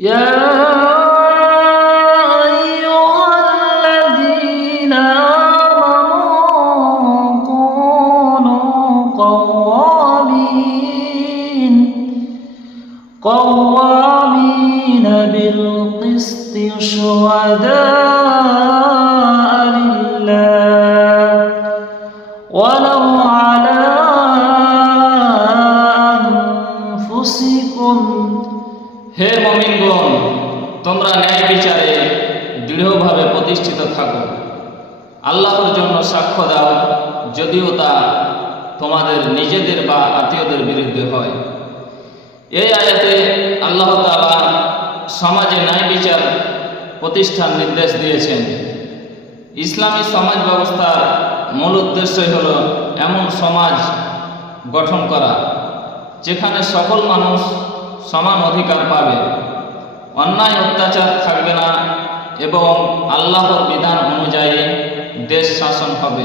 يا أيها الذين آمنوا كونوا قوامين بالقسط شهداء لله ولو على أنفسكم। হে মুমিনগণ, তোমরা ন্যায় বিচারে দৃঢ়ভাবে প্রতিষ্ঠিত থাকো, আল্লাহর জন্য সাক্ষ্য দাও, যদিও তা তোমাদের নিজেদের বা আত্মীয়দের বিরুদ্ধে হয়। এই আয়াতে আল্লাহ তাআলা সমাজে ন্যায় বিচার প্রতিষ্ঠার নির্দেশ দিয়েছেন। ইসলামী সমাজ ব্যবস্থার মূল উদ্দেশ্যই হলো এমন সমাজ গঠন করা যেখানে সকল মানুষ সমান অধিকার পাবে, অন্যায় অত্যাচার থাকবে না এবং আল্লাহর বিধান অনুযায়ী দেশ শাসন হবে।